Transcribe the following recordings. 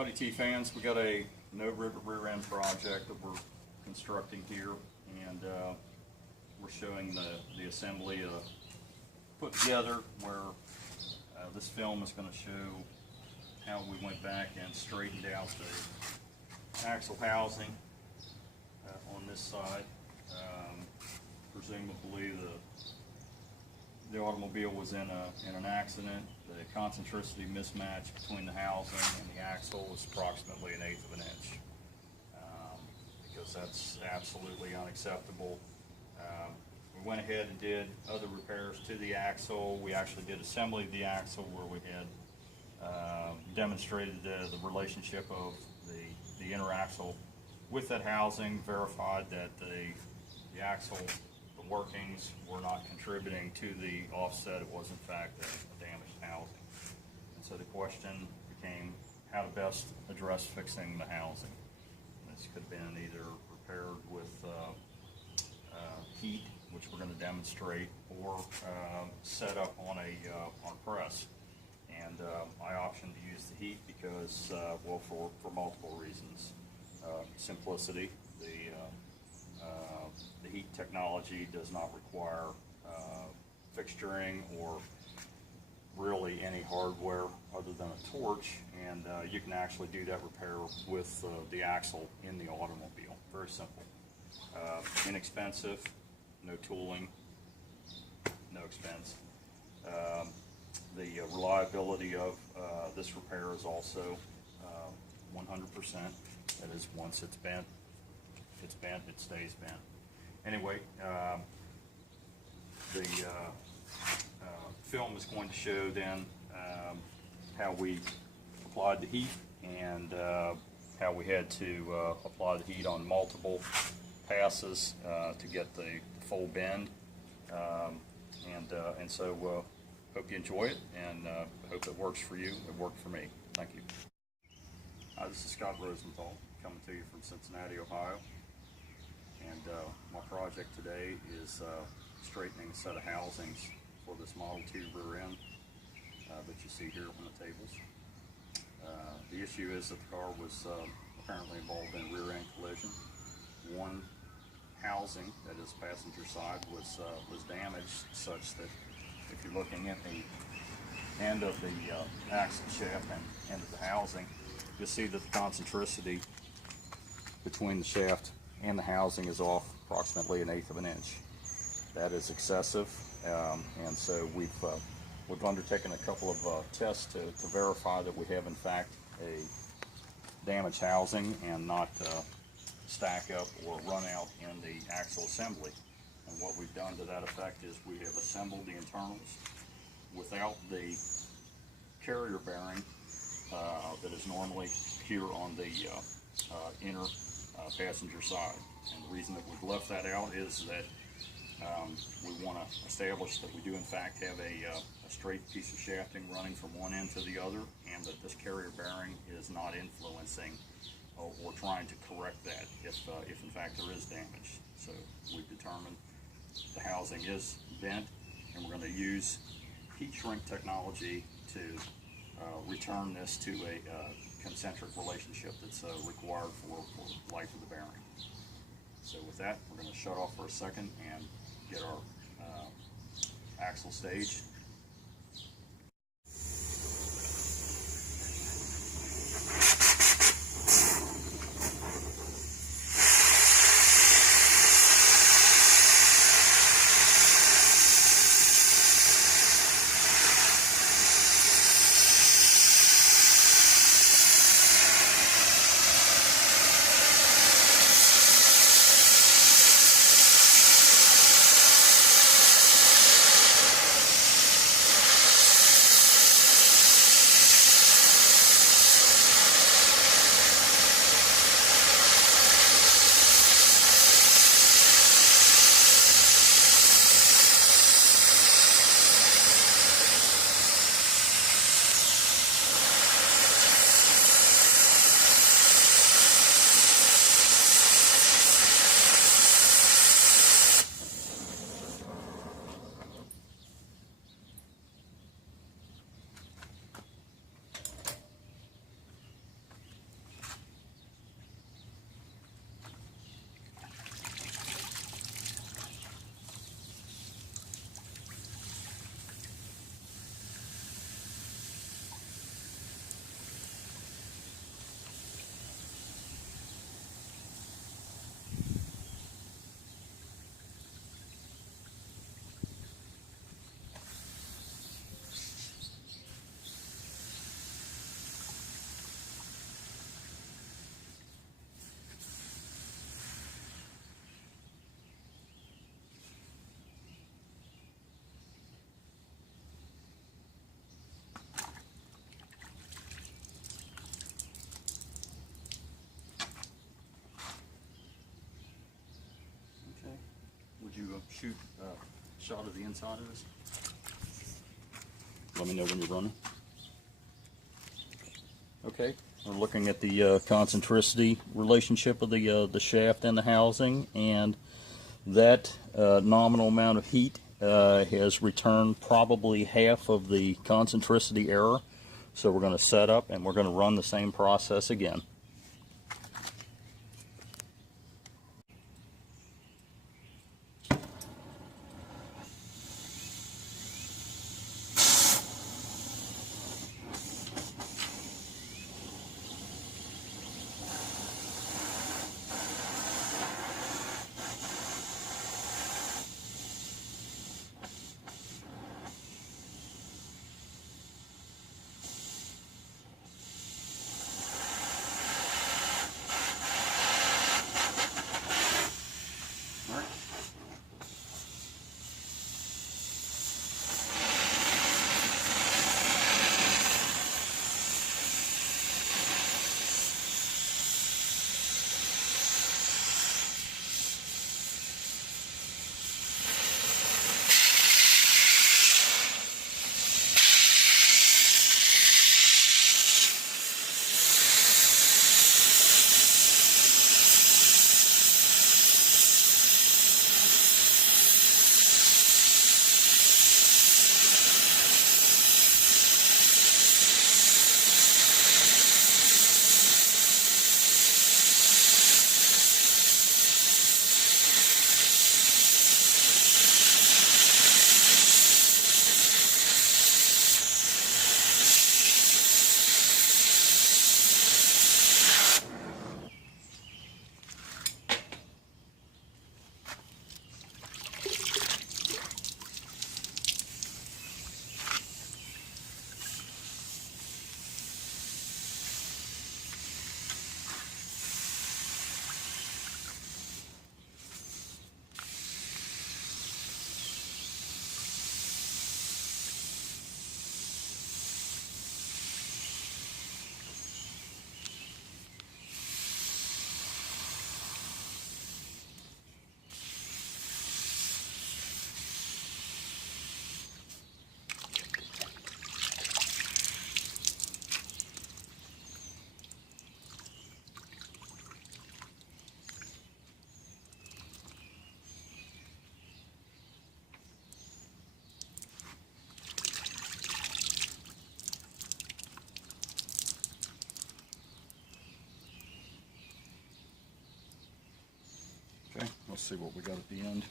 Howdy T fans, we got a no rivet rear end project that we're constructing here, and we're showing the assembly put together where this film is going to show how we went back and straightened out the axle housing on this side. Presumably the automobile was in an accident. The concentricity mismatch between the housing and the axle was approximately 1/8 of an inch, because that's absolutely unacceptable. We went ahead and did other repairs to the axle. We actually did assembly of the axle where we had demonstrated the relationship of the inner axle with that housing, verified that the axle, the workings were not contributing to the offset. It was in fact a damaged housing. And so the question became how to best address fixing the housing. This could have been either repaired with heat, which we're going to demonstrate, or set up on a press. And I optioned to use the heat because, well, for multiple reasons. Simplicity. The heat technology does not require fixturing or really any hardware other than a torch, and you can actually do that repair with the axle in the automobile. Very simple. Inexpensive, no tooling, no expense. The reliability of this repair is also 100%. That is, once it's bent, it stays bent. Anyway, the film is going to show then how we applied the heat and how we had to apply the heat on multiple passes to get the full bend. And so hope you enjoy it, and hope it works for you. It worked for me. Thank you. Hi, this is Scott Rosenthal, coming to you from Cincinnati, Ohio. And my project today is straightening a set of housings for this Model T rear end that you see here on the tables. The issue is that the car was apparently involved in a rear end collision. One housing, that is passenger side, was damaged such that if you're looking at the end of the axle shaft and end of the housing, you'll see that the concentricity between the shaft and the housing is off approximately 1/8 of an inch. That is excessive, and so we've undertaken a couple of tests to verify that we have in fact a damaged housing and not stack up or run out in the axle assembly. And what we've done to that effect is we have assembled the internals without the carrier bearing that is normally here on the inner passenger side. And the reason that we've left that out is that we want to establish that we do in fact have a straight piece of shafting running from one end to the other, and that this carrier bearing is not influencing or trying to correct that if in fact there is damage. So we've determined the housing is bent, and we're going to use heat shrink technology to return this to a concentric relationship that's required for life of the bearing. So with that, we're going to shut off for a second and get our axle staged. shoot a shot of the inside of this? Let me know when you're running. Okay, we're looking at the concentricity relationship of the shaft and the housing, and that nominal amount of heat has returned probably half of the concentricity error. So we're going to set up and we're going to run the same process again. Okay, let's see what we got at the end.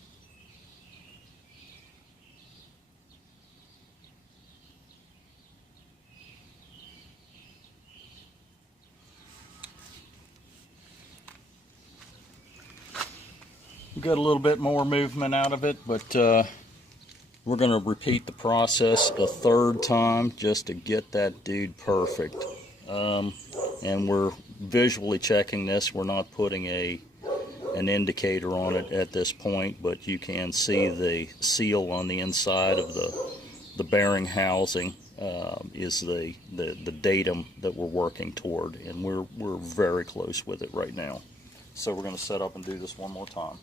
We got a little bit more movement out of it, but we're going to repeat the process a third time just to get that dude perfect. And we're visually checking this. We're not putting an indicator on it at this point, but you can see the seal on the inside of the bearing housing is the datum that we're working toward, and we're very close with it right now. So we're going to set up and do this one more time.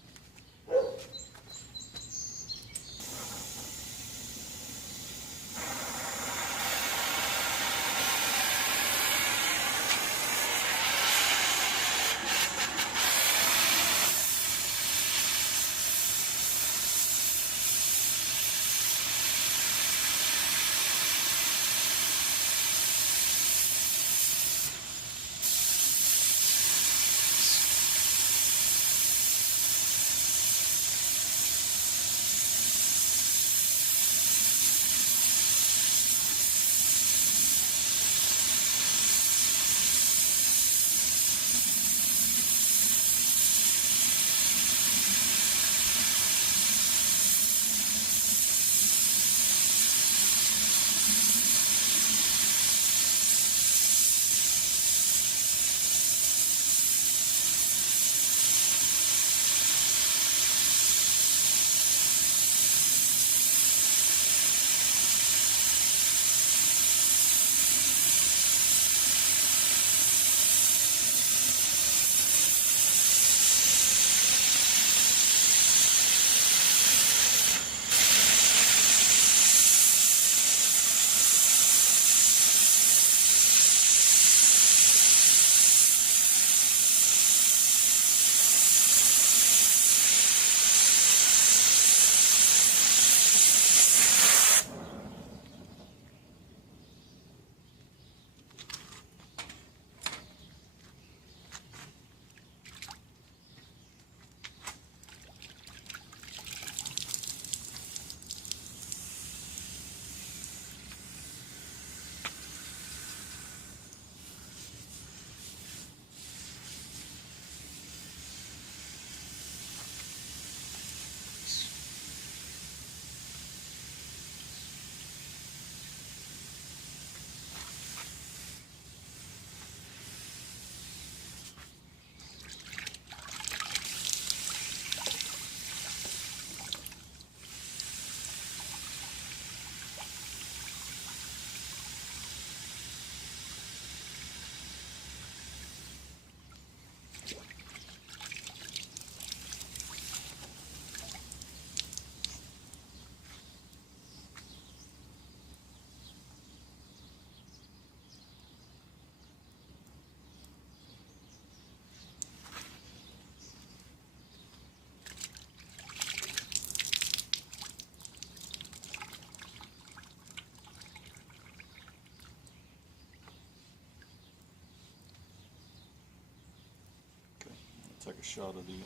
take a shot of the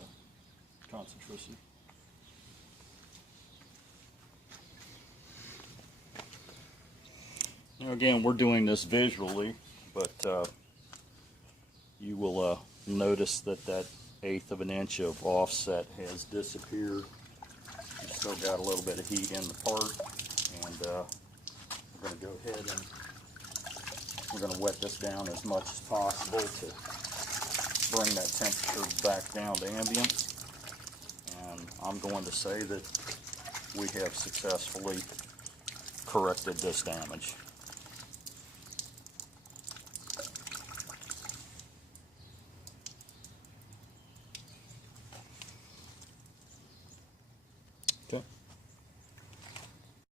concentricity. Now again, we're doing this visually, but you will notice that that 1/8 of an inch of offset has disappeared. You've still got a little bit of heat in the part, and we're going to go ahead and we're going to wet this down as much as possible to bring that temperature back down to ambient. And I'm going to say that we have successfully corrected this damage.